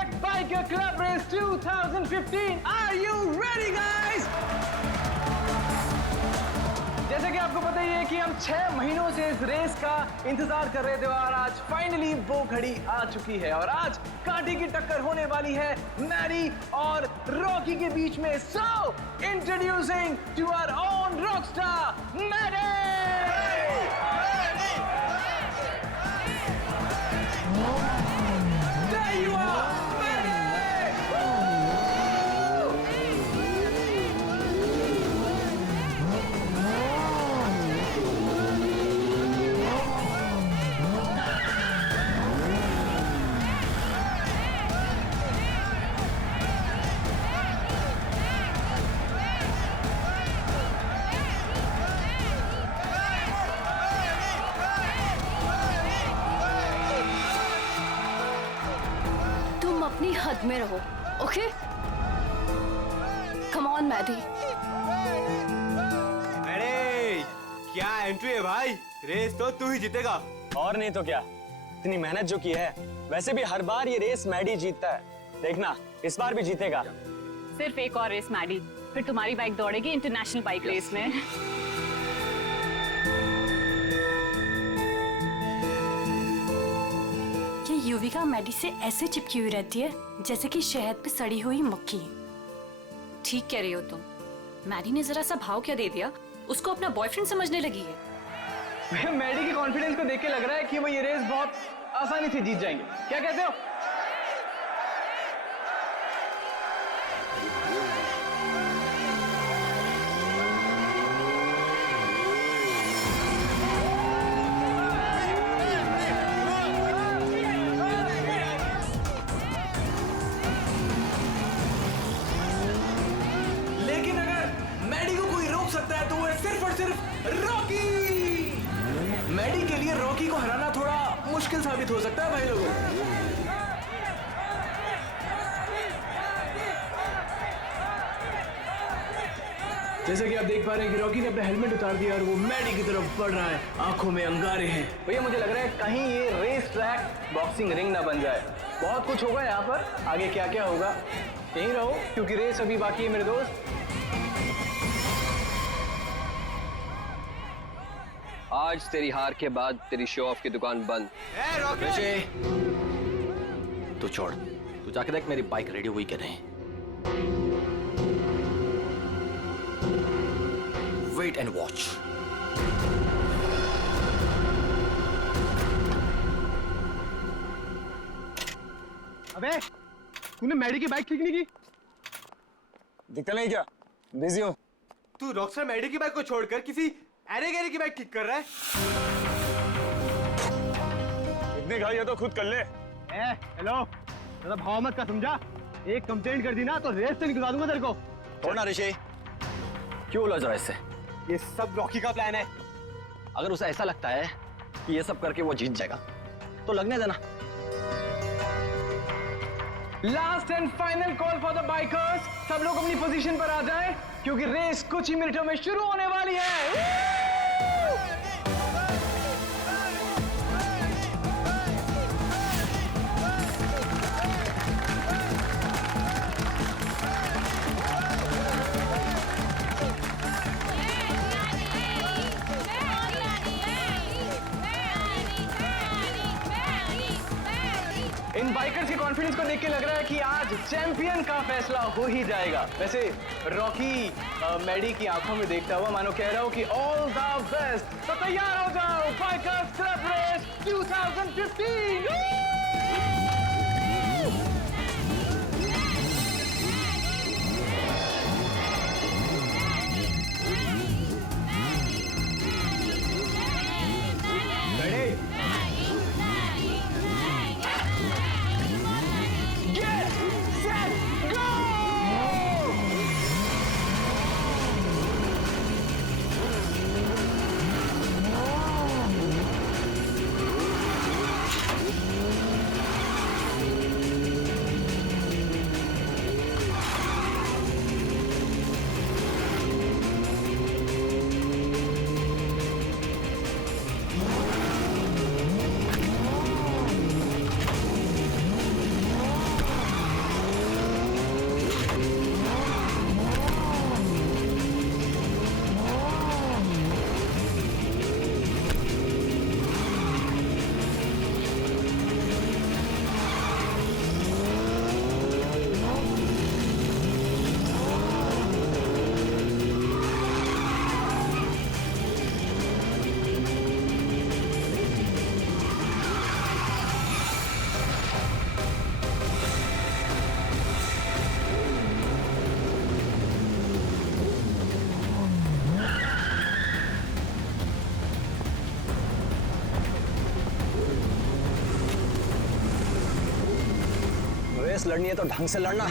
Select Biker Club Race 2015. Are you ready, guys? जैसे कि आपको पता ही है कि हम 6 महीनों से इस रेस का इंतजार कर रहे थे और आज फाइनली वो घड़ी आ चुकी है और आज कांटे की टक्कर होने वाली है मैडी और रॉकी के बीच में। So introducing to our own rockstar Maddy. There you are, Maddie! अपनी हद में रहो, ओके? Come on Maddie. अरे क्या एंट्री है भाई, रेस तो तू ही जीतेगा। और नहीं तो क्या, इतनी मेहनत जो की है, वैसे भी हर बार ये रेस मैडी जीतता है, देखना इस बार भी जीतेगा। सिर्फ एक और रेस मैडी, फिर तुम्हारी बाइक दौड़ेगी इंटरनेशनल बाइक रेस में। युविका मैडी से ऐसे चिपकी हुई रहती है जैसे कि शहद पे सड़ी हुई मक्खी। ठीक कह रही हो तुम। मैडी ने जरा सा भाव क्या दे दिया, उसको अपना बॉयफ्रेंड समझने लगी है। मैडी की कॉन्फिडेंस को देख के लग रहा है कि वो ये रेस बहुत आसानी से जीत जाएंगे। क्या कहते हो? मैडी के लिए रॉकी को हराना थोड़ा मुश्किल साबित हो सकता है भाई लोगों। जैसे कि आप देख पा रहे हैं कि रॉकी ने अपना हेलमेट उतार दिया और वो मैडी की तरफ बढ़ रहा है, आंखों में अंगारे हैं। भैया मुझे लग रहा है कहीं ये रेस ट्रैक बॉक्सिंग रिंग ना बन जाए। बहुत कुछ होगा यहाँ पर, आगे क्या क्या होगा यहीं रहो क्योंकि रेस अभी बाकी है मेरे दोस्त। आज तेरी हार के बाद तेरी शो ऑफ की दुकान बंद। तू छोड़, तू जाके देख मेरी बाइक रेडी हुई कि नहीं। Wait and watch. अबे तूने मैडी की बाइक ठीक नहीं की? दिखता नहीं क्या, बिजी हूँ। तू रॉकस्टार मैडी की बाइक को छोड़कर किसी अरे गैरी की बाइक ठीक कर रहा है। इतनी गाड़ी तो खुद कर ले। हेलो, ज़्यादा भाव मत का, समझा? एक कंप्लेंट कर दी ना तो रेस से निकलवा दूंगा तेरे को। छोड़ना ऋषि, क्यों उलझ रहा है इससे? ये सब रॉकी का प्लान है। अगर उसे ऐसा लगता है कि ये सब करके वो जीत जाएगा तो लगने देना। Last and final call for the bikers. सब लोग अपनी पोजीशन पर आ जाएं क्योंकि रेस कुछ ही मिनटों में शुरू होने वाली है। इन बाइकर्स के कॉन्फिडेंस को देख के लग रहा है कि आज चैंपियन का फैसला हो ही जाएगा। वैसे रॉकी मैडी की आंखों में देखता हुआ मानो कह रहा हूं कि ऑल द बेस्ट। तो तैयार हो जाओ, बाइकर्स क्लब रेस 2015। रेस लड़नी है तो ढंग से लड़ना।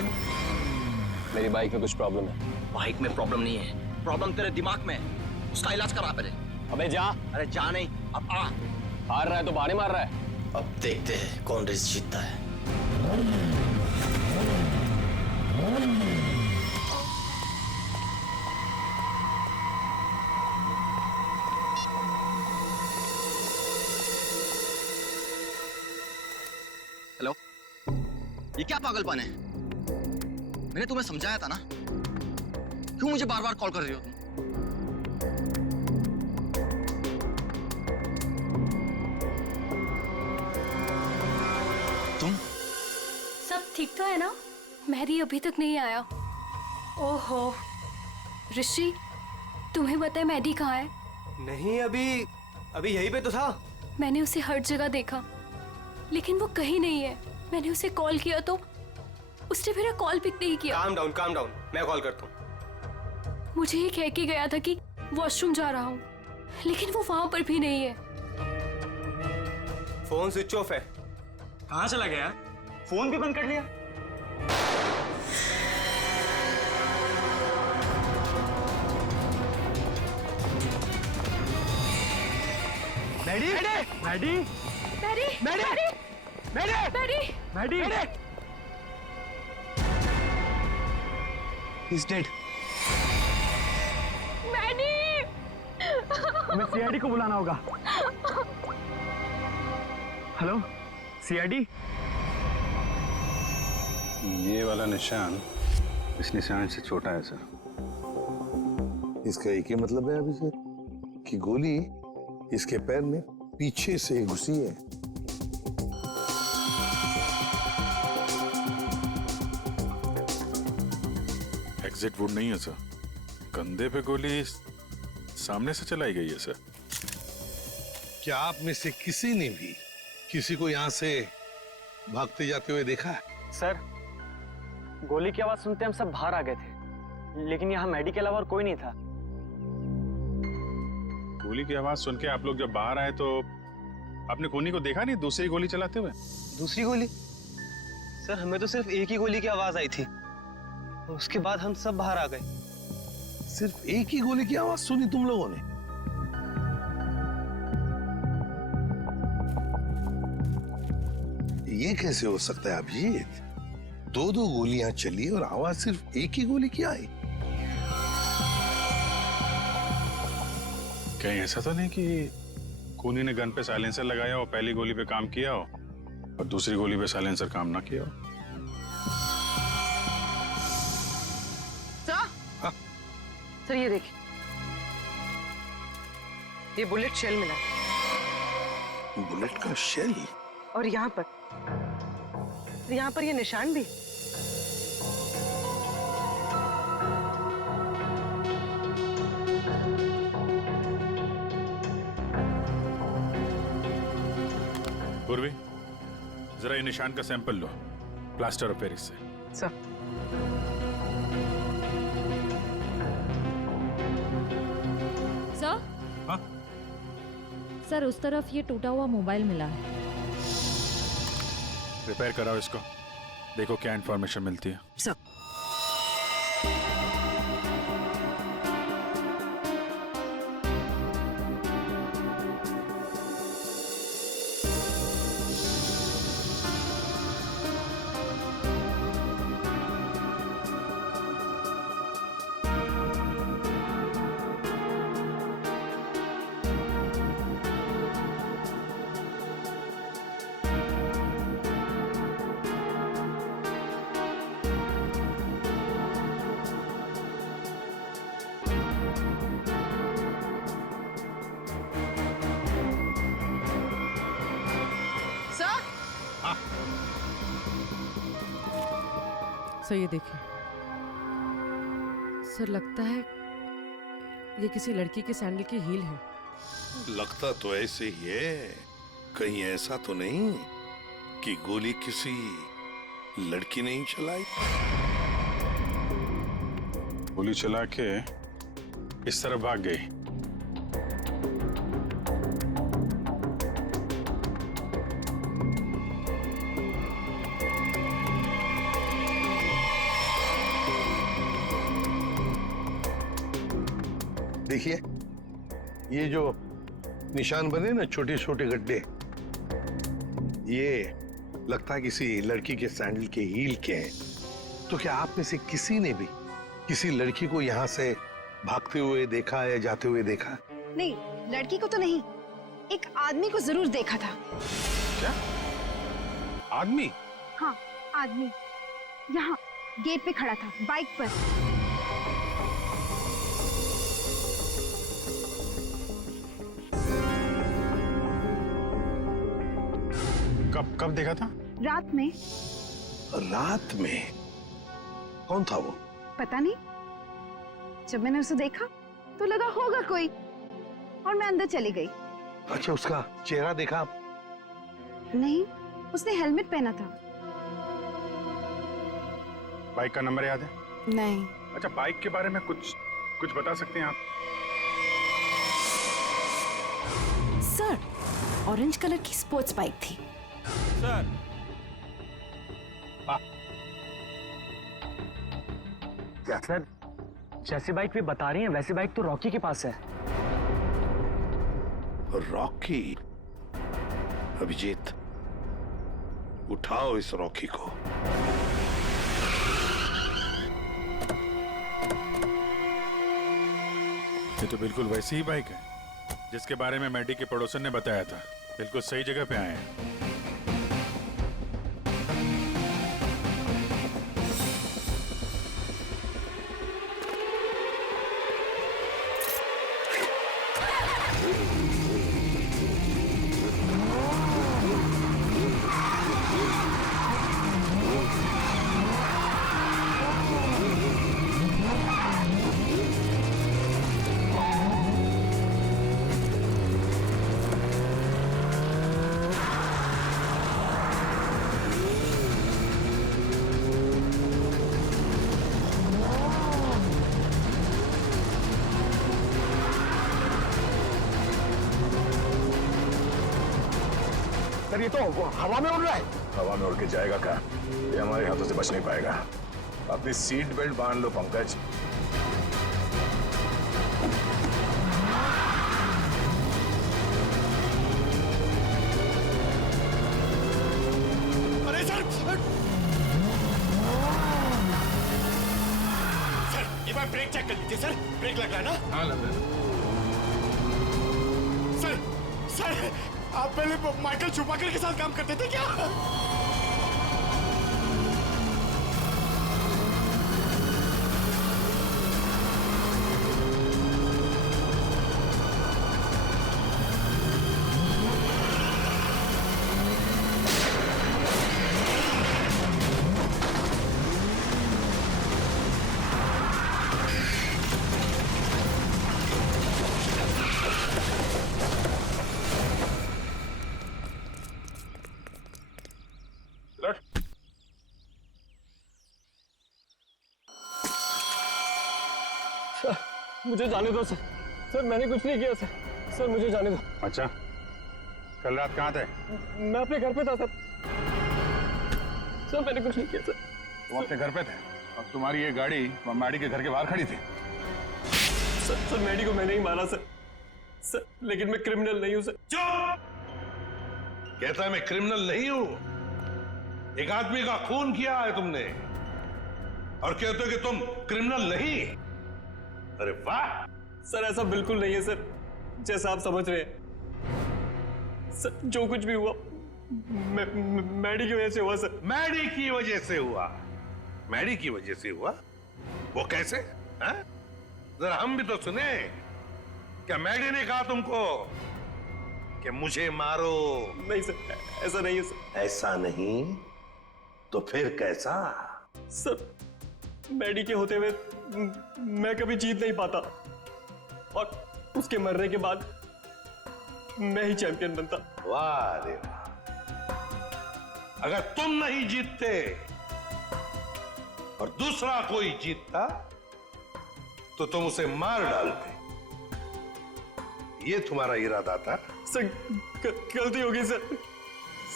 मेरी बाइक में कुछ प्रॉब्लम है। बाइक में प्रॉब्लम नहीं है, प्रॉब्लम तेरे दिमाग में है। उसका इलाज करा पहले। अबे जा। अरे जा नहीं, अब आ। हार रहा है तो बाने मार रहा है। अब देखते हैं कौन रेस जीतता है। हेलो, ये क्या पागलपन है? मैंने तुम्हें समझाया था ना, क्यों मुझे बार बार कॉल कर रही हो तुम? सब ठीक तो है ना? मैरी अभी तक नहीं आया। ओहो ऋषि, तुम्हें पता है मैडी कहाँ है? नहीं, अभी अभी यहीं पे तो था। मैंने उसे हर जगह देखा लेकिन वो कहीं नहीं है। मैंने उसे कॉल किया तो उसने मेरा कॉल पिक नहीं किया। काम डाउन, मैं कॉल करता हूँ। मुझे ये कह के गया था कि वॉशरूम जा रहा हूँ, लेकिन वो वहां पर भी नहीं है। फोन स्विच ऑफ है। कहाँ चला गया? फोन भी बंद कर लिया। Maddy, Maddy, Mary, Maddy, Maddy, Mary, Maddy, He's dead. Mary. हमें सीआईडी को बुलाना होगा। Hello, CID. ये वाला निशान इस निशान से छोटा है सर। इसका एक ही मतलब है अभिषेक कि गोली इसके पैर में पीछे से घुसी है। एग्जिट वुड नहीं है सर, कंधे पे गोली सामने से चलाई गई है सर। क्या आप में से किसी ने भी किसी को यहाँ से भागते जाते हुए देखा है? सर, गोली की आवाज सुनते हम सब बाहर आ गए थे, लेकिन यहाँ मैडी के अलावा और कोई नहीं था। गोली की आवाज सुन के आप लोग जब बाहर आए तो आपने कोनी को देखा नहीं दूसरी गोली चलाते हुए? दूसरी गोली? सर, हमें तो सिर्फ एक ही गोली की आवाज आई थी, उसके बाद हम सब बाहर आ गए। सिर्फ एक ही गोली की आवाज सुनी तुम लोगों ने? ये कैसे हो सकता है अभिजीत? दो दो गोलियां चली और आवाज सिर्फ एक ही गोली की आई। कहीं ऐसा तो नहीं कि कोनी ने गन पे साइलेंसर लगाया और पहली गोली पे काम किया हो और दूसरी गोली पे साइलेंसर काम ना किया हो? सर ये देखिए, ये बुलेट शेल मिला। बुलेट का शेल? और यहाँ पर ये निशान भी। पूर्वी, जरा ये निशान का sample low plaster of Paris से। सर। सर? हाँ? सर, उस तरफ ये टूटा हुआ मोबाइल मिला है। रिपेयर कराओ इसको, देखो क्या इंफॉर्मेशन मिलती है। सर। सर ये देखिए, सर लगता है ये किसी लड़की के सैंडल की हील है। लगता तो ऐसे ही है, कहीं ऐसा तो नहीं कि गोली किसी लड़की ने ही चलाई? गोली चला के इस तरफ भाग गई। देखिए, ये जो निशान बने ना, छोटे छोटे गड्ढे, ये लगता है किसी लड़की के सैंडल के हील के हैं। तो क्या आप में से किसी ने भी किसी लड़की को यहाँ से भागते हुए देखा या जाते हुए देखा? नहीं, लड़की को तो नहीं, एक आदमी को जरूर देखा था। क्या आदमी? हाँ, आदमी यहाँ गेट पे खड़ा था, बाइक पर। कब देखा था? रात में। रात में? कौन था वो? पता नहीं, जब मैंने उसे देखा तो लगा होगा कोई, और मैं अंदर चली गई। अच्छा, उसका चेहरा देखा? नहीं, उसने हेलमेट पहना था। बाइक का नंबर याद है? नहीं। अच्छा, बाइक के बारे में कुछ बता सकते हैं आप? सर, ऑरेंज कलर की स्पोर्ट्स बाइक थी। सर, क्या सर, जैसी बाइक भी बता रही हैं वैसी बाइक तो रॉकी के पास है। रॉकी? अभिजीत, उठाओ इस रॉकी को। ये तो बिल्कुल वैसी ही बाइक है जिसके बारे में मैडी के पड़ोसन ने बताया था। बिल्कुल सही जगह पे आए हैं। सर, ये तो हवा में उड़ रहा है। हवा में उड़ के जाएगा कहाँ? ये हमारे हाथों से बच नहीं पाएगा। अपनी सीट बेल्ट बांध लो पंकज। अरे सर, एक बार ब्रेक चेक कर लीजिए सर। ब्रेक लग रहा है ना? हाँ, लग रहा है। सर, आप पहले माइकल शूमाकर के साथ काम करते थे क्या? मुझे जाने दो सर। सर, मैंने कुछ नहीं किया सर। सर, मुझे जाने दो। अच्छा, कल रात कहाँ थे? मैं अपने घर पे था सर। सर, मैंने कुछ नहीं किया सर। तुम अपने घर पे थे और तुम्हारी ये गाड़ी मैडी के घर के बाहर खड़ी थी। सर, मैडी को मैंने ही मारा सर। सर, लेकिन मैं क्रिमिनल नहीं हूँ सर। चुप! कहता है मैं क्रिमिनल नहीं हूं। एक आदमी का खून किया है तुमने और कहते हो कि तुम क्रिमिनल नहीं। अरे वाह! सर, ऐसा बिल्कुल नहीं है सर, जैसा आप समझ रहे हैं। सर, जो कुछ भी हुआ मैडी की वजह से हुआ सर। मैडी की वजह से हुआ? मैडी की वजह से हुआ? वो कैसे? हैं? जरा हम भी तो सुने। क्या मैडी ने कहा तुमको कि मुझे मारो? नहीं सर, ऐसा नहीं है सर। ऐसा नहीं तो फिर कैसा? सर, मैडी के होते हुए मैं कभी जीत नहीं पाता और उसके मरने के बाद मैं ही चैंपियन बनता। वाह रे वाह! अगर तुम नहीं जीतते और दूसरा कोई जीतता तो तुम उसे मार डालते। ये तुम्हारा इरादा था? सर, गलती हो गई सर।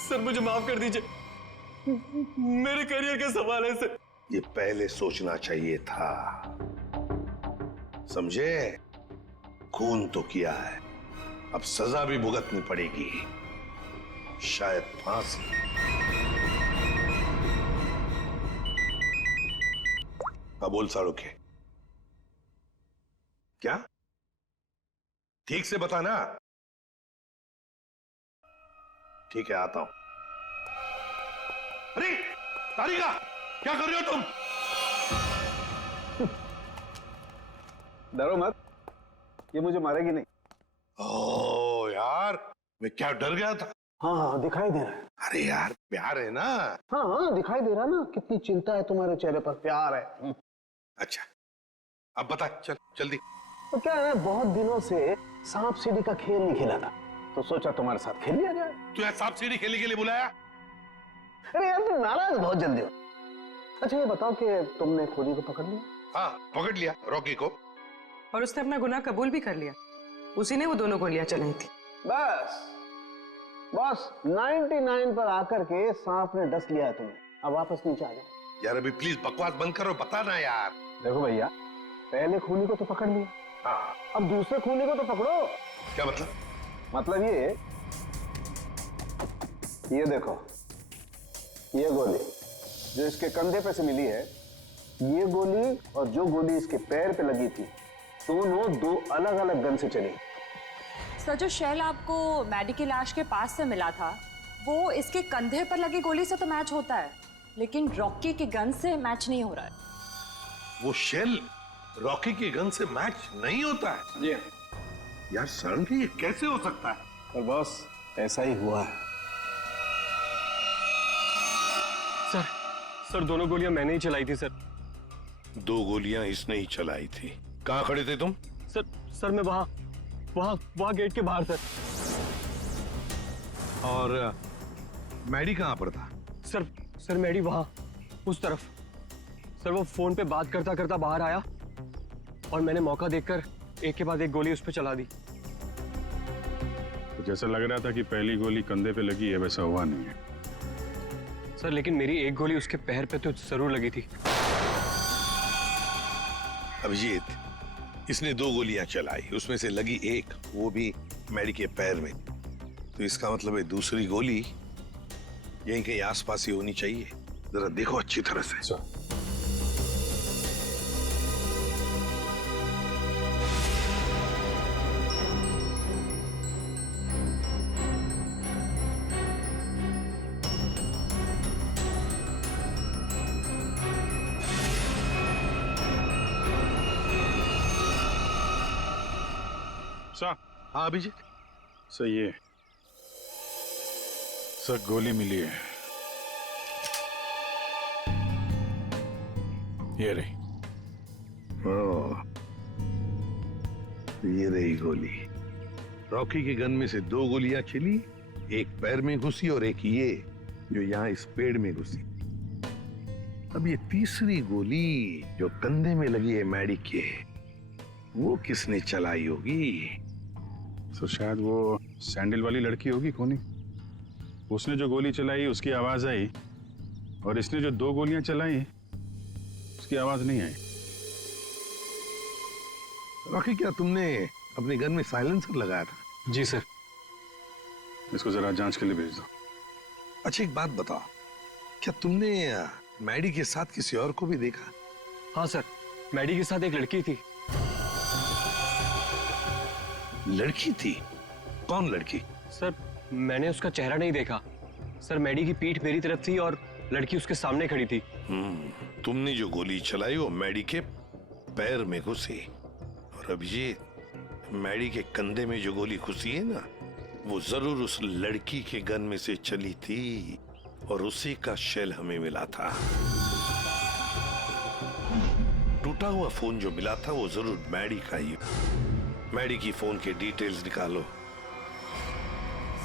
सर, मुझे माफ कर दीजिए। मेरे करियर का सवाल है सर। ये पहले सोचना चाहिए था, समझे? खून तो किया है, अब सजा भी भुगतनी पड़ेगी, शायद फांसी। बोल साड़ोके, क्या? ठीक से बताना। ठीक है, आता हूं। अरे तारिका, क्या कर रहे हो तुम? डरो मत, ये मुझे मारेगी नहीं। ओ यार, मैं क्या डर गया था। हाँ हाँ दिखाई दे रहा है। अरे यार, प्यार है ना। हाँ हाँ दिखाई दे रहा ना, कितनी चिंता है तुम्हारे चेहरे पर, प्यार है। अच्छा, अब बता, चल जल्दी। तो क्या है, बहुत दिनों से सांप सीढ़ी का खेल नहीं खेला था, तो सोचा तुम्हारे साथ खेल लिया जाए। तू यहाँ सांप सीढ़ी खेलने के लिए बुलाया? अरे यार तुम नाराज बहुत जल्दी हो। अच्छा ये बताओ कि तुमने खोजी को पकड़ लिया? हाँ पकड़ लिया, रॉकी को। और उसने अपना गुनाह कबूल भी कर लिया, उसी ने वो दोनों गोलियां चलाई थी। बस 99 पर आकर के सांप ने डस लिया है तुम्हें, अब वापस नीचे आ जाओ। यार अभी प्लीज बकवास बंद करो, बता ना यार। देखो भैया, पहले खूनी को तो पकड़ लिया, हाँ अब दूसरे खूनी को तो पकड़ो। क्या मतलब? मतलब ये देखो, ये गोली जो इसके कंधे पे से मिली है, ये गोली और जो गोली इसके पैर पे लगी थी, दोनों दो अलग अलग गन से चली। सर जो शेल आपको मैडी की लाश के पास से मिला था, वो इसके कंधे पर लगी गोली से तो मैच होता है, लेकिन रॉकी की गन से मैच नहीं हो रहा है। वो शेल रॉकी की गन से मैच नहीं होता है? जी यार सर, ये कैसे हो सकता है? पर बॉस ऐसा ही हुआ है। सर दोनों गोलियां मैंने ही चलाई थी सर। 2 गोलियां इसने ही चलाई थी। कहां खड़े थे तुम? सर मैं वहां गेट के बाहर सर। और मैडी कहां पर था? सर मैडी वहां उस तरफ। सर वो फोन पे बात करता करता बाहर आया और मैंने मौका देखकर एक के बाद एक गोली उस पर चला दी। तो जैसा लग रहा था कि पहली गोली कंधे पे लगी है, वैसा हुआ नहीं है सर, लेकिन मेरी एक गोली उसके पैर पे तो जरूर लगी थी। अभिजीत, इसने 2 गोलियां चलाई, उसमें से लगी एक, वो भी मैडी के पैर में। तो इसका मतलब है दूसरी गोली यहीं कहीं आसपास ही होनी चाहिए। जरा देखो अच्छी तरह से। हाँ अभिजीत, सही है सर, गोली मिली है। ये रही। ये रही गोली। रॉकी के गन में से 2 गोलियां चली, एक पैर में घुसी और एक ये जो यहाँ इस पेड़ में घुसी। अब ये तीसरी गोली जो कंधे में लगी है मैडी के, वो किसने चलाई होगी? तो शायद वो सैंडल वाली लड़की होगी खूनी। उसने जो गोली चलाई उसकी आवाज आई, और इसने जो 2 गोलियां चलाई उसकी आवाज नहीं आई। रॉकी, क्या तुमने अपने गन में साइलेंसर लगाया था? जी सर। इसको जरा जांच के लिए भेज दो। अच्छा एक बात बताओ, क्या तुमने मैडी के साथ किसी और को भी देखा? हाँ सर, मैडी के साथ एक लड़की थी। लड़की थी? कौन लड़की? सर मैंने उसका चेहरा नहीं देखा। सर मैडी की पीठ मेरी तरफ थी और लड़की उसके सामने खड़ी थी। तुमने जो गोली चलाई वो मैडी के पैर में घुसी, और अभिजीत, मैडी के कंधे में जो गोली घुसी है ना, वो जरूर उस लड़की के गन में से चली थी, और उसी का शेल हमें मिला था। टूटा हुआ फोन जो मिला था वो जरूर मैडी का ही। मैडी की फोन के डिटेल्स निकालो।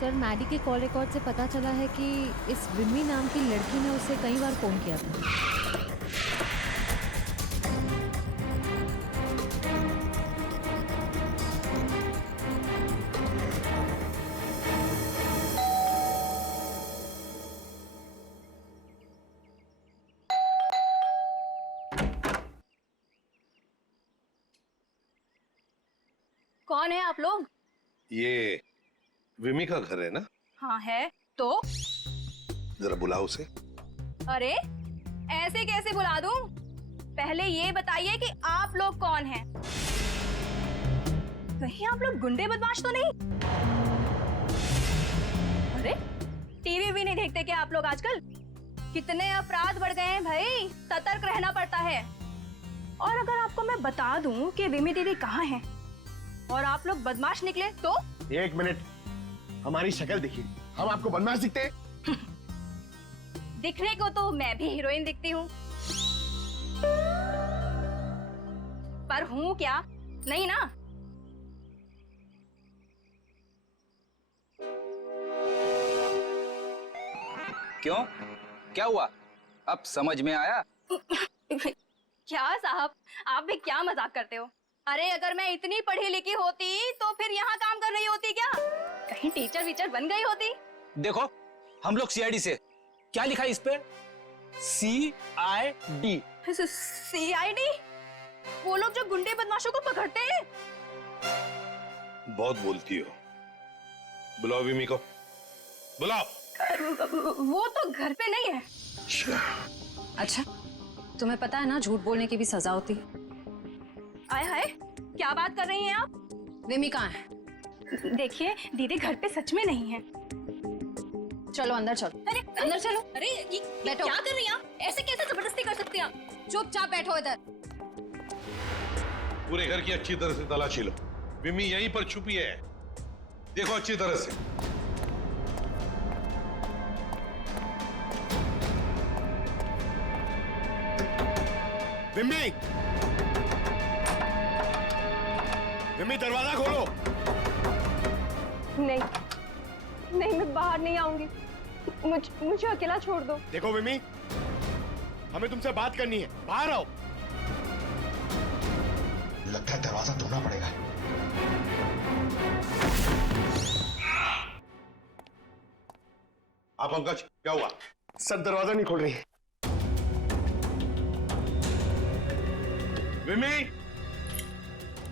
सर मैडी के कॉल रिकॉर्ड से पता चला है कि इस विमी नाम की लड़की ने उसे कई बार फोन किया था। कौन है आप लोग? ये विमी का घर है ना? हाँ है। तो जरा बुलाओ उसे। अरे ऐसे कैसे बुला दूं? पहले ये बताइए कि आप लोग कौन हैं? कहीं आप लोग गुंडे बदमाश तो नहीं? अरे टीवी भी नहीं देखते क्या आप लोग आजकल? कितने अपराध बढ़ गए हैं भाई, सतर्क रहना पड़ता है। और अगर आपको मैं बता दूं कि विमी दीदी कहाँ हैं और आप लोग बदमाश निकले तो? एक मिनट, हमारी शक्ल देखिए, हम आपको बदमाश दिखते हैं? दिखने को तो मैं भी हीरोइन दिखती हूँ, पर हूँ क्या? नहीं ना। क्यों, क्या हुआ? अब समझ में आया? क्या साहब, आप भी क्या मजाक करते हो? अरे अगर मैं इतनी पढ़ी लिखी होती तो फिर यहाँ काम कर रही होती क्या? कहीं टीचर वीचर बन गई होती? देखो, हम लोग सीआईडी से। क्या लिखा है इस पे? CID। CID? वो लोग जो गुंडे बदमाशों को पकड़ते हैं? बहुत बोलती हो। बुलाओ विमी को, बुलाओ। वो तो घर पे नहीं है। अच्छा, तुम्हें पता है ना झूठ बोलने की भी सजा होती है। आए हाय, क्या बात कर रही हैं आप? विमी कहाँ है? देखिए दीदी घर पे सच में नहीं है। चलो अंदर चलो। अरे अंदर चलो। अरे ये बैठो। क्या कर रही हैं आप? ऐसे कैसे जबरदस्ती कर सकती हैं आप? चुपचाप बैठो इधर। पूरे घर की अच्छी तरह से तलाशी लो। विमी यहीं पर छुपी है, देखो अच्छी तरह से। विमी, विमी दरवाजा खोलो। नहीं नहीं, मैं बाहर नहीं आऊंगी। मुझे अकेला छोड़ दो। देखो विमी, हमें तुमसे बात करनी है, बाहर आओ। लगता है दरवाजा ढूंढना पड़ेगा। आप पंकज, क्या हुआ? सर दरवाजा नहीं खोल रही। विमी,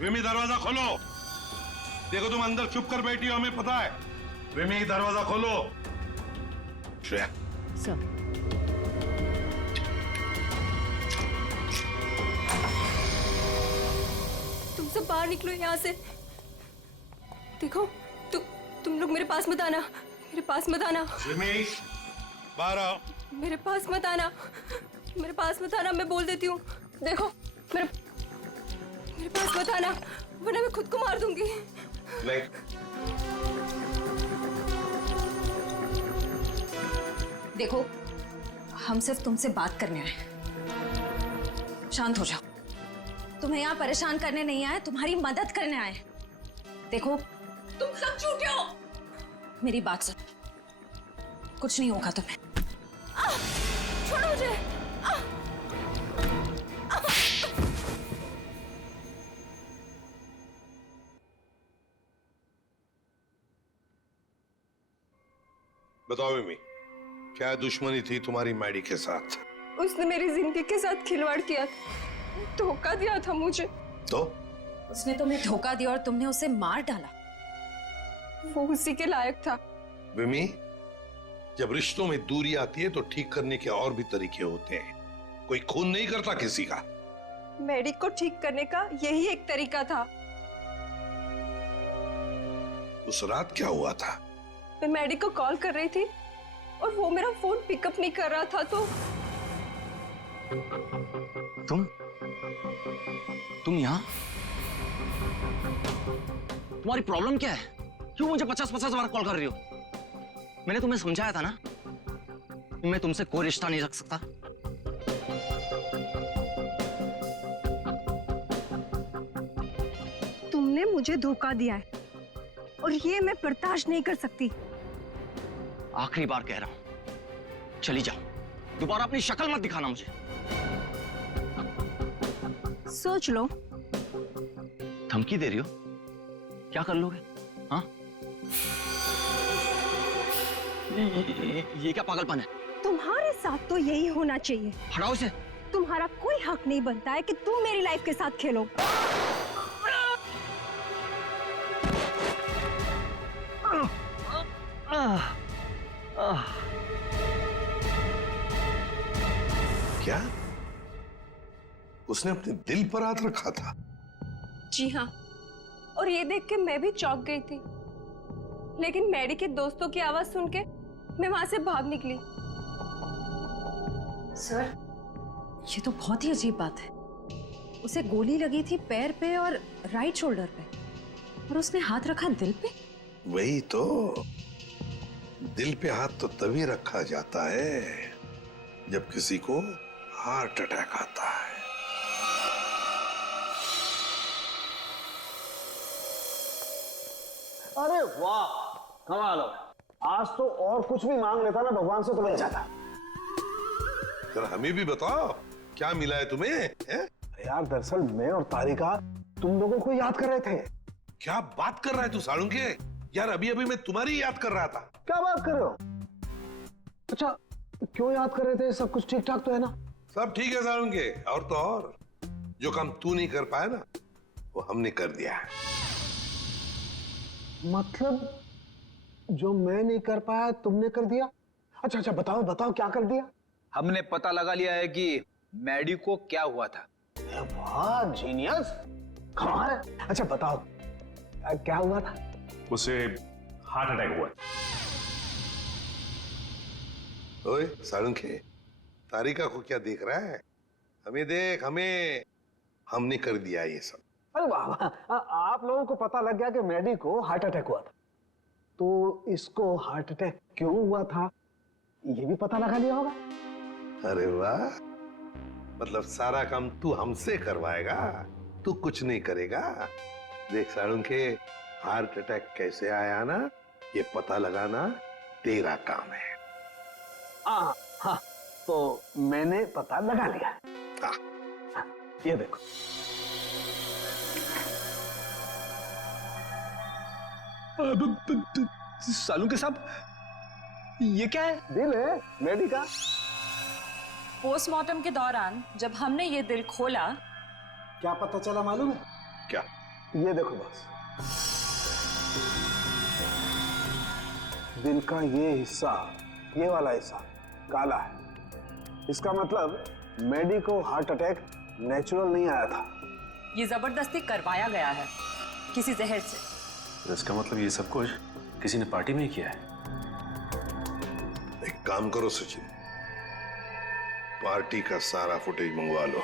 विमी दरवाजा खोलो। देखो तुम अंदर छुप कर बैठी हो, हमें पता है। विमी दरवाजा खोलो। श्रेया। सर। तुम सब बाहर निकलो यहाँ से। देखो तुम लोग मेरे पास मत आना, मेरे पास मत आना। विमी बाहर आओ। मेरे पास मत आना, मेरे पास मत आना, मैं बोल देती हूँ। देखो मेरे पास मत आना, वरना मैं खुद को मार दूंगी। नहीं। देखो, हम सिर्फ तुमसे बात करने आए। शांत हो जाओ। तुम्हें यहाँ परेशान करने नहीं आए, तुम्हारी मदद करने आए। देखो, तुम सब झूठे हो। मेरी बात सुन, कुछ नहीं होगा तुम्हें। छोड़ो मुझे। बताओ विमी, क्या दुश्मनी थी तुम्हारी मैडी के साथ? उसने मेरी जिंदगी के साथ खिलवाड़ किया, धोखा दिया था मुझे। तो उसने तुम्हें धोखा दिया और तुमने उसे मार डाला। वो उसी के लायक था। विमी, जब रिश्तों में दूरी आती है तो ठीक करने के और भी तरीके होते हैं। कोई खून नहीं करता किसी का। मैडी को ठीक करने का यही एक तरीका था। उस रात क्या हुआ था? मैं मैडी को कॉल कर रही थी और वो मेरा फोन पिकअप नहीं कर रहा था, तो तुम यहाँ? तुम्हारी प्रॉब्लम क्या है? क्यों मुझे 50-50 बार कॉल कर रही हो? मैंने तुम्हें समझाया था ना, मैं तुमसे कोई रिश्ता नहीं रख सकता। तुमने मुझे धोखा दिया है और ये मैं बर्दाश्त नहीं कर सकती। आखिरी बार कह रहा हूं, चली जाओ। दोबारा अपनी शक्ल मत दिखाना मुझे। सोच लो। धमकी दे रही हो? क्या कर लोगे? हाँ? ये क्या पागलपन है? तुम्हारे साथ तो यही होना चाहिए। हटाओ इसे। तुम्हारा कोई हक नहीं बनता है कि तुम मेरी लाइफ के साथ खेलो। उसने अपने दिल पर हाथ रखा था। जी हाँ, और ये देख के मैं भी चौंक गई थी, लेकिन मैडी के दोस्तों की आवाज सुन के मैं वहां से भाग निकली। सर, ये तो बहुत ही अजीब बात है। उसे गोली लगी थी पैर पे और राइट शोल्डर पे, और उसने हाथ रखा दिल पे। वही तो, दिल पे हाथ तो तभी रखा जाता है जब किसी को हार्ट अटैक आता है। अरे वाह, कमाल हो। आज तो और कुछ भी मांग लेता ना भगवान से तो मिल जाता। जरा हमें भी बताओ क्या मिला है तुम्हें? है? यार दरअसल मैं और तारिका तुम लोगों को याद कर रहे थे। क्या बात कर रहा है तू सालुंके? यार अभी अभी मैं तुम्हारी याद कर रहा था। क्या बात कर रहे हो? अच्छा, क्यों याद कर रहे थे? सब कुछ ठीक ठाक तो है ना? सब ठीक है सालुंके, और तो और जो काम तू नहीं कर पाया ना वो हमने कर दिया। मतलब जो मैं नहीं कर पाया तुमने कर दिया? अच्छा अच्छा, बताओ बताओ क्या कर दिया? हमने पता लगा लिया है कि मैडी को क्या हुआ था। वाह जीनियस, कमाल है। अच्छा बताओ क्या हुआ था? उसे हार्ट अटैक हुआ। ओए सालुंके, तारिका को क्या देख रहा है? हमें देख, हमें। हमने कर दिया ये सब। अरे वाह वाह, आप लोगों को पता लग गया कि मैडी को हार्ट अटैक हुआ था, तो इसको हार्ट अटैक क्यों हुआ था ये भी पता लगा लिया होगा। अरे वाह, मतलब सारा काम तू हमसे करवाएगा, तू कुछ नहीं करेगा। देख सालुंके, हार्ट अटैक कैसे आया ना ये पता लगाना तेरा काम है। हाँ हाँ, तो मैंने पता लगा लिया। हाँ, ये देखो। सालुंके साहब, ये क्या है? दिल है मैडी का। पोस्टमार्टम के दौरान जब हमने ये दिल खोला, क्या पता चला मालूम है? क्या? ये देखो बस, दिल का ये हिस्सा, ये वाला हिस्सा काला है। इसका मतलब मैडी को हार्ट अटैक नेचुरल नहीं आया था, ये जबरदस्ती करवाया गया है किसी जहर से। तो इसका मतलब ये सब कुछ किसी ने पार्टी में ही किया है। एक काम करो सचिन, पार्टी का सारा फुटेज मंगवा लो।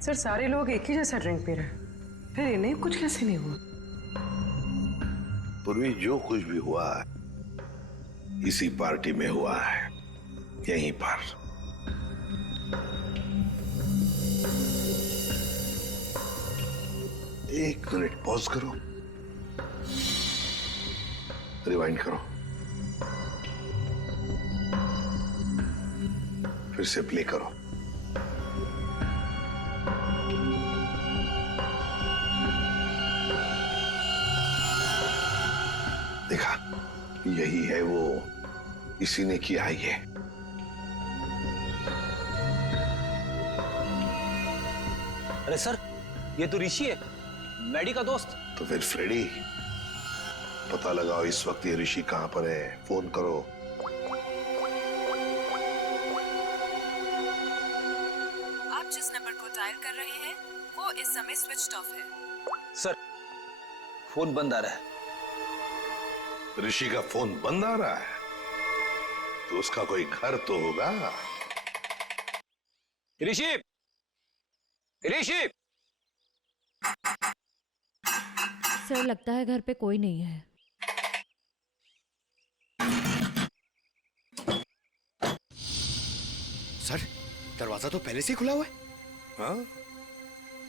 सर सारे लोग एक ही जैसा ड्रिंक पी रहे हैं, फिर इन्हें कुछ कैसे नहीं हुआ? पूर्वी जो कुछ भी हुआ है इसी पार्टी में हुआ है, यहीं पर। एक मिनट पॉज करो, रिवाइंड करो, फिर से प्ले करो। देखा, यही है वो, इसी ने किया ये। अरे सर, ये तो ऋषि है, मैडी का दोस्त। तो फिर फ्रेडी, पता लगाओ इस वक्त ये ऋषि कहां पर है, फोन करो। आप जिस नंबर को डायल कर रहे हैं वो इस समय स्विच्ड ऑफ है। सर, फोन बंद आ रहा है। ऋषि का फोन बंद आ रहा है तो उसका कोई घर तो होगा। ऋषि, ऋषि! सर लगता है घर पे कोई नहीं है। सर, दरवाजा तो पहले से खुला हुआ है। हाँ,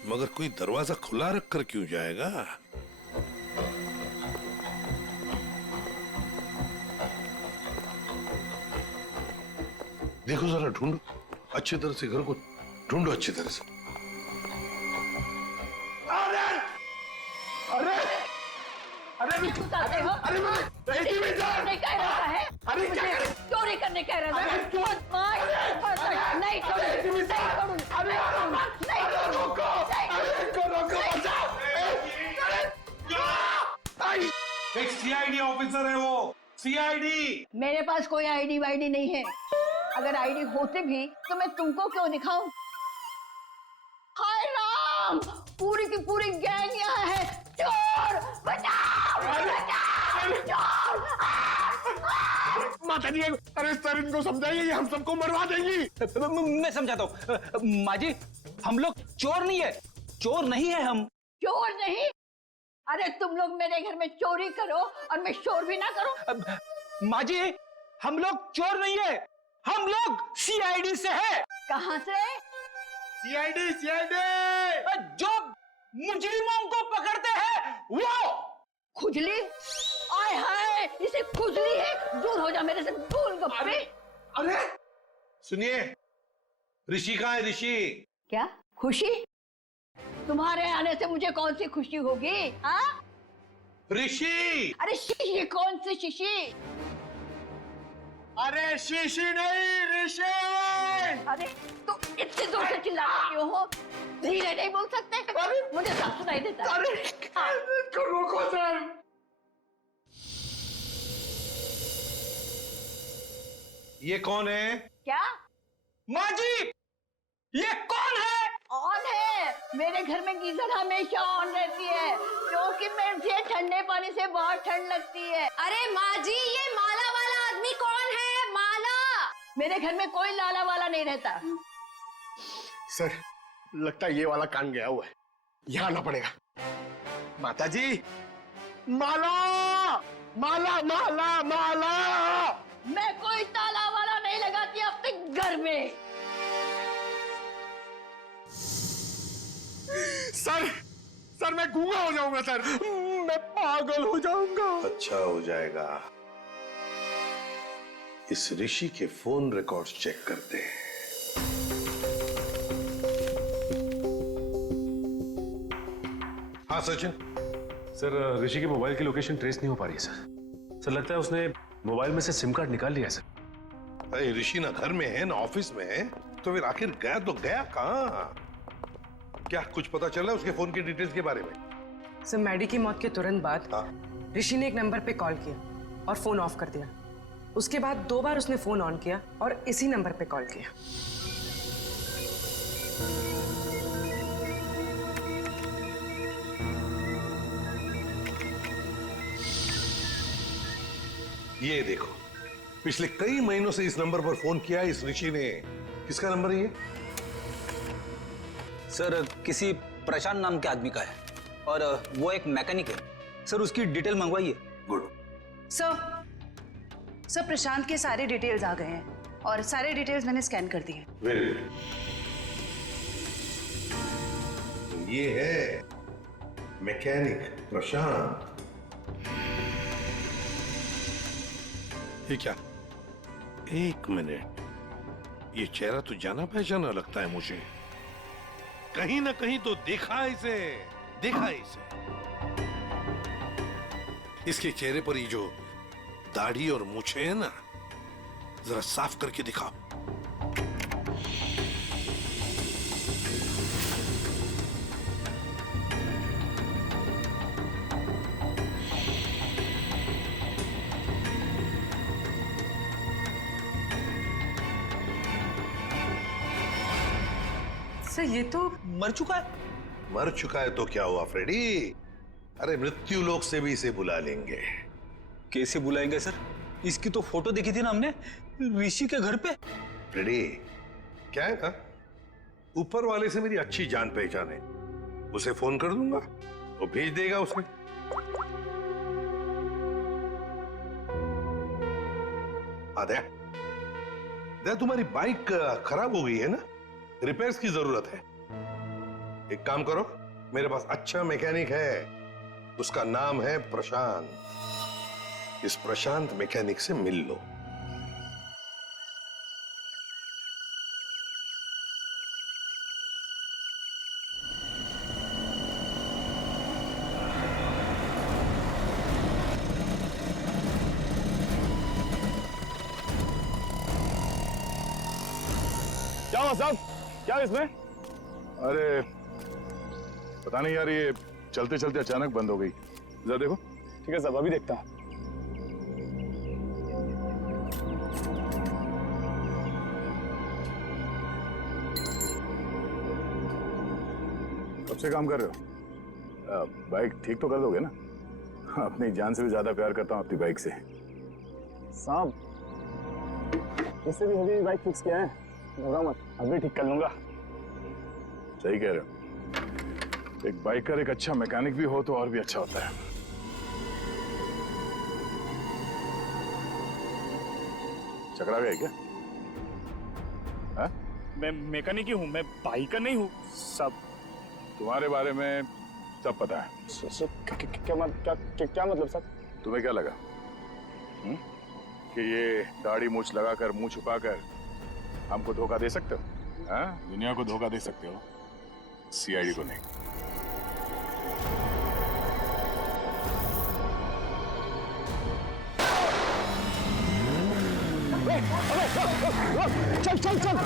मगर कोई दरवाजा खुला रखकर क्यों जाएगा? देखो जरा, ढूंढो अच्छी तरह से, घर को ढूंढो अच्छी तरह से। अरे अरे अरे नहीं कह रहा है, अरे क्यों नहीं करने कह रहा है? एक सीआईडी ऑफिसर है वो, सीआईडी। मेरे पास कोई आईडी वाईडी नहीं है। अगर आईडी होते भी तो मैं तुमको क्यों दिखाऊं? हाय राम, पूरी की पूरी गैंग यहाँ है। चोर बचाओ, बचाओ, चोर! माता जी, अरे सर इनको समझाइए, ये हम सबको मरवा देंगी। मैं समझाता हूँ माँ जी, हम लोग चोर नहीं है, चोर नहीं है हम। चोर नहीं? अरे तुम लोग मेरे घर में चोरी करो और मैं शोर भी ना करूं। माँ जी, हम लोग चोर नहीं है, हम लोग सीआईडी से है। कहाँ से? सीआईडी। जो मुजरिमों को पकड़ते हैं वो। खुजली? आय हाय, इसे खुजली है। दूर हो जा मेरे से, गोलगप्पे। अरे सुनिए, ऋषि कहाँ है? ऋषि क्या खुशी? तुम्हारे आने से मुझे कौन सी खुशी होगी? हाँ ऋषि। अरे शीशी? कौन सी शीशी? अरे शीशी नहीं, ऋषि। अरे तुम इतनी दूर से चिल्ला रहे हो, धीरे नहीं बोल सकते? मुझे सब सुनाई देता है। अरे रोको सर। ये कौन है? क्या? माँ जी, ये कौन है? ऑन है। मेरे घर में गीजर हमेशा ऑन रहती है, क्योंकि मुझे ठंडे पानी से बहुत ठंड लगती है। अरे माँ जी, ये माला वाला आदमी कौन है? माला? मेरे घर में कोई लाला वाला नहीं रहता। सर लगता है ये वाला कान गया हुआ है, यहाँ आना पड़ेगा। माता जी, माला माला माला माला। मैं कोई ताला वाला नहीं लगाती अपने घर में। सर मैं गूंगा हो जाऊंगा सर, मैं पागल हो जाऊंगा। अच्छा हो जाएगा। इस ऋषि के फोन रिकॉर्ड्स चेक करते हैं। हाँ सचिन। सर ऋषि के मोबाइल की लोकेशन ट्रेस नहीं हो पा रही है सर लगता है उसने मोबाइल में से सिम कार्ड निकाल लिया है सर। अरे ऋषि ना घर में है ना ऑफिस में है, तो फिर आखिर गया तो गया कहाँ? क्या कुछ पता चला उसके फोन की डिटेल्स के बारे में? सर मैडी की मौत के तुरंत बाद ऋषि ने एक नंबर पे कॉल किया और फोन ऑफ कर दिया। उसके बाद 2 बार उसने फोन ऑन किया और इसी नंबर पे कॉल किया। ये देखो, पिछले कई महीनों से इस नंबर पर फोन किया इस ऋषि ने। किसका नंबर है ये? सर किसी प्रशांत नाम के आदमी का है और वो एक मैकेनिक है। सर उसकी डिटेल मंगवाइए। गुड। सर प्रशांत के सारे डिटेल्स आ गए हैं और सारे डिटेल्स मैंने स्कैन कर दिए। Very good. ये है मैकेनिक प्रशांत। ये क्या? एक मिनट, ये चेहरा तो जाना पहचाना लगता है मुझे। कहीं ना कहीं तो देखा है इसे, देखा है इसे। इसके चेहरे पर ये जो दाढ़ी और मूछें है ना, जरा साफ करके दिखाओ। सर ये तो मर चुका है। मर चुका है तो क्या हुआ फ्रेडी? अरे मृत्यु लोक से भी इसे बुला लेंगे। कैसे बुलाएंगे सर? इसकी तो फोटो देखी थी ना हमने ऋषि के घर पे। फ्रेडी क्या है ना, ऊपर वाले से मेरी अच्छी जान पहचान है। उसे फोन कर दूंगा, वो भेज देगा उसमें। दया तुम्हारी बाइक खराब हो गई है ना, रिपेयर्स की जरूरत है। एक काम करो, मेरे पास अच्छा मैकेनिक है, उसका नाम है प्रशांत। इस प्रशांत मैकेनिक से मिल लो। क्या हुआ साहब? क्या इसमें? अरे पता नहीं यार, ये चलते चलते अचानक बंद हो गई। जरा देखो। ठीक है साहब, अभी देखता हूँ। से काम कर रहे हो? बाइक ठीक तो कर दोगे ना? अपनी जान से भी ज्यादा प्यार करता हूँ अपनी बाइक से। साहब, इससे भी हेवी बाइक फिक्स किया है, घबराओ मत, अभी ठीक कर लूंगा। सही कह रहे हो। एक बाइकर एक अच्छा मैकेनिक भी हो तो और भी अच्छा होता है। चकरा गए क्या? हा? मैं मैकेनिक ही हूँ, मैं बाइकर नहीं हूँ साहब। तुम्हारे बारे में सब पता है। क्या मतलब सर? तुम्हें क्या लगा कि ये दाढ़ी मूछ लगाकर मुंह छुपाकर हमको धोखा दे सकते हो? हाँ? दुनिया को धोखा दे सकते हो, सीआईडी को नहीं। चल चल चल।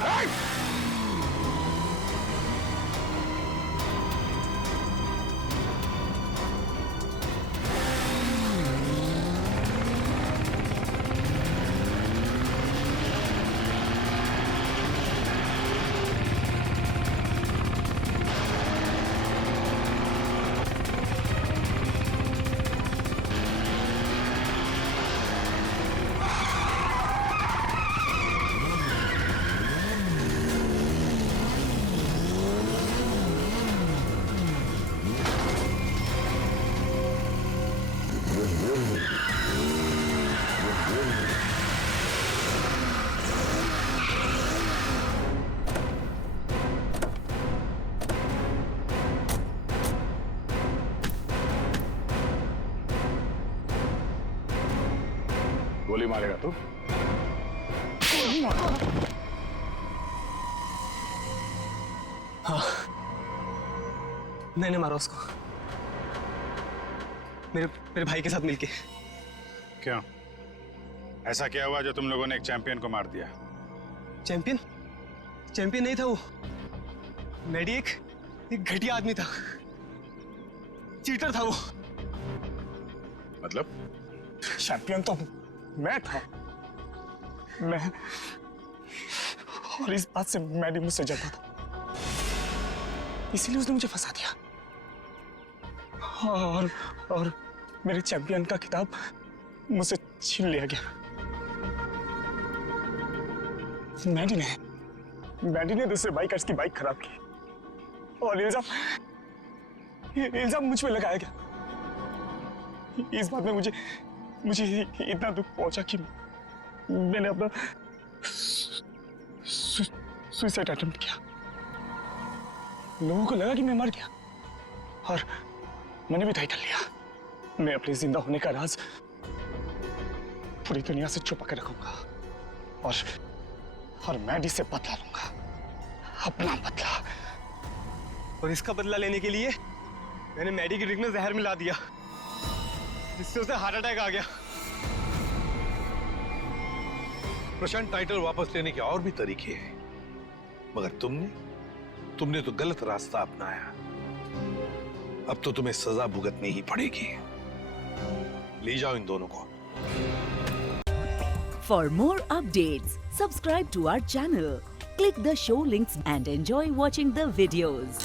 गोली मारेगा तू? हाँ, मैंने मारा उसको, मेरे भाई के साथ मिलके। क्यों? ऐसा क्या हुआ जो तुम लोगों ने एक चैंपियन को मार दिया? चैंपियन? चैंपियन नहीं था वो, मैडी एक घटिया आदमी था, चीटर था वो। मतलब? चैंपियन तो मैं था, मैं, और इस बात से मैडी मुझसे जलता था, इसीलिए उसने मुझे फंसा दिया। और मेरे चैंपियन का खिताब मुझसे छीन लिया गया। मैडी ने दूसरे बाइकर्स की बाइक खराब की और इल्जाम मुझ पे लगाया गया। इस बात में मुझे इतना दुख पहुंचा कि मैंने अपना सुसाइड अटेम्प्ट किया। लोगों को लगा कि मैं मर गया और मैंने भी तय कर लिया, मैं अपने जिंदा होने का राज पूरी दुनिया से छुपा कर रखूंगा और मैडी से बदला लूंगा, अपना बदला। और इसका बदला लेने के लिए मैंने मैडी की ड्रिंक में जहर मिला दिया, जिससे उसे हार्ट अटैक आ गया। प्रशांत, टाइटल वापस लेने के और भी तरीके हैं, मगर तुमने तो गलत रास्ता अपनाया। अब तो तुम्हें सजा भुगतनी ही पड़ेगी। ले जाओ इन दोनों को। For more updates, subscribe to our channel, click the show links and enjoy watching the videos.